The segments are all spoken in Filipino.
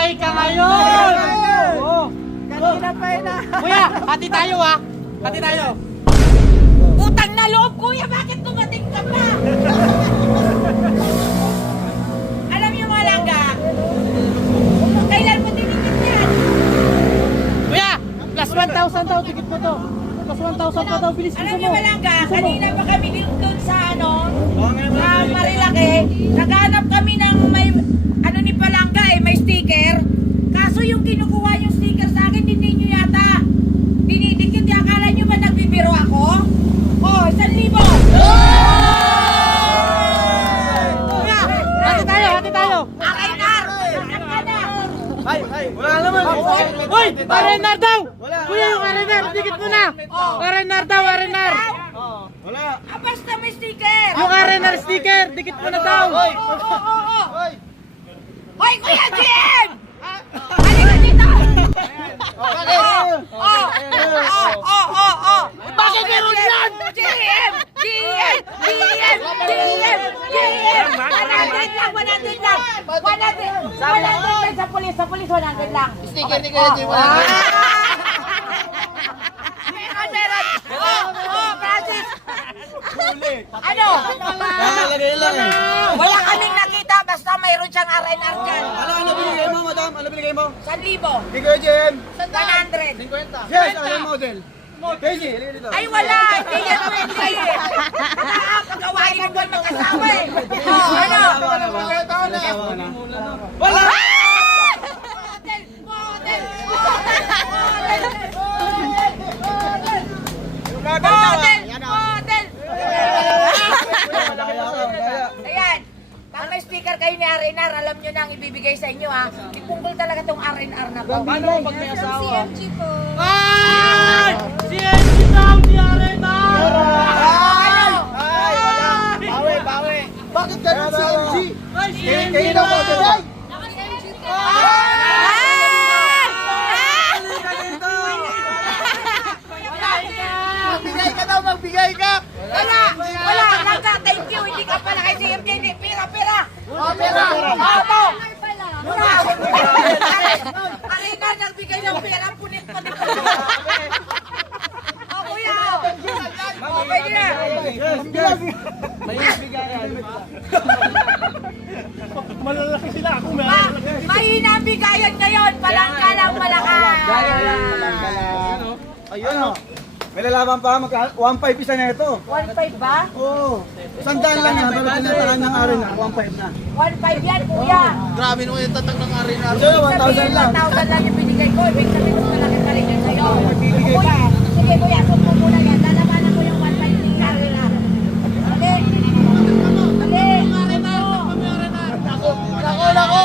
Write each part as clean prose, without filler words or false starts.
Patay ka ngayon! Oo. Kanina pa yun ah. Kuya, hati tayo ha. Hati tayo. Utang na loob, kuya, bakit dumating ka pa? Alam niyo mga langga, kailan mo tinikit yan? Kuya, plus 1,000 daw. Tikit mo to. Plus 1,000 pa daw. Bilis Alam mo. niyo mga langga, kanina pa kami doon sa sa Marilaki, naghanap kami ng may, ni Palangga may sticker. Kaso yung kinukuha yung sticker sa akin, hindi nyo yata dinidikit. Akala nyo ba nagbibiro ako? Oh, 1,000! Kuya, hati tayo, hati tayo. Arenar! Saan ka na? Wala naman. Uy, Arenar daw. Kuya, yung Arenar. Dikit mo na. Arenar daw, Arenar. Wala. Basta may sticker! Yung Arenar sticker. Dikit mo na daw. Hoy, Kuya Jim! Halika dito! Bakit meron yan? GM! 100 lang! 100 lang sa pulis, 100 lang. Sticker ni Kuya Jim. Meron! Francis! Ano? Nakalagay lang eh. Wala kaming nakita, basta mayroon siyang R&R dyan. Ano binigay mo, madam? Ano binigay mo? 1,000. Ni Kuya Jim. 100. Yes, ano yung model? Casey, halika dito. Ay wala! Hindi yan pwede! Pagawain mo doon mag-asawa eh! Ano? Wala! Model! Ayan! Pag may sticker kayo ni R&R, alam nyo na ang ibibigay sa inyo ha. Ipungkol talaga tong R&R na to. Paano pag may asawa? Ay! Si NG daw, si Arenar. Bawi. Bakit ganun si MG? Ay, si NG Kayo na daw. mo, Magbigay ka daw, magbigay ka! Wala! Nagka, thank you! Hindi ka pala kay CMJ. Pira! Oh, pera! Opo! R&R nagbigay ng pera, punit mo dito. O kuya! O, pwede na! May bigayan. Malalaki sila. Ako Mahina ang bigayan ngayon, palangka lang malakas. Ayun o. May lalaban pa, 1.5 isa na ito. 1.5 ba? Oo. 100 lang yan, pero tinatakan ng araw na, 1.5 na. 1.5 yan, kuya. Grabe nung yung tatag ng araw na. So, 1,000 lang. 1,000 lang yung binigay ko. Ibig sabihin ko malaki pa rin yan sa'yo. Kuya, sige kuya, sumpo muna yan. Lalabanan ko yung 1.5 ni Arena. Sige. Nako!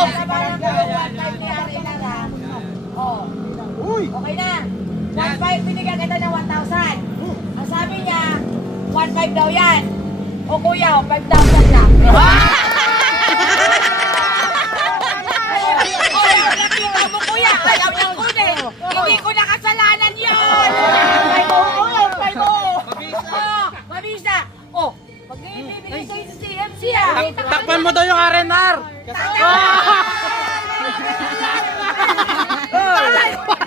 Lalabanan ko yung 1.5 ni Arena na. Oh. Uy! Okay na. 1.5 binigyan kita ng 1,000. Ang sabi niya, 1.5 daw yan. O kuya, 5,000 lang. Nakita mo kuya, ayaw niya kunin. Hindi ko nakasalanan yun. Mabisa. Oh, pag ibibigay sa'yo sa CMC ah. Takpan mo daw yung Arenar. Takpan